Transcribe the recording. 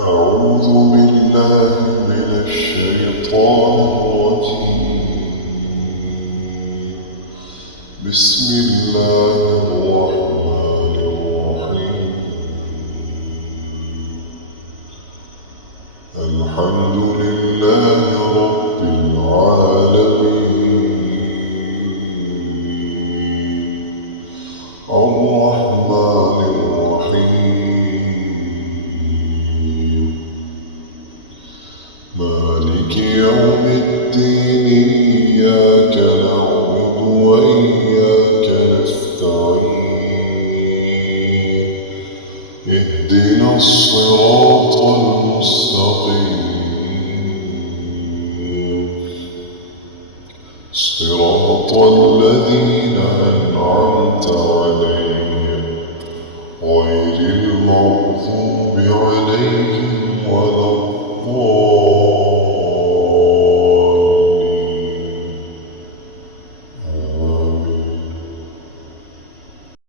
أعوذ بالله من الشيطان الرجيم. بسم الله الرحمن الرحيم. الحمد لله رب العالمين. الرحمن الرحيم. مالك يوم الدين. إياك نعبد وإياك نستعين. اهدنا الصراط المستقيم. صراط الذين أنعمت عليهم غير المغضوب عليهم ولا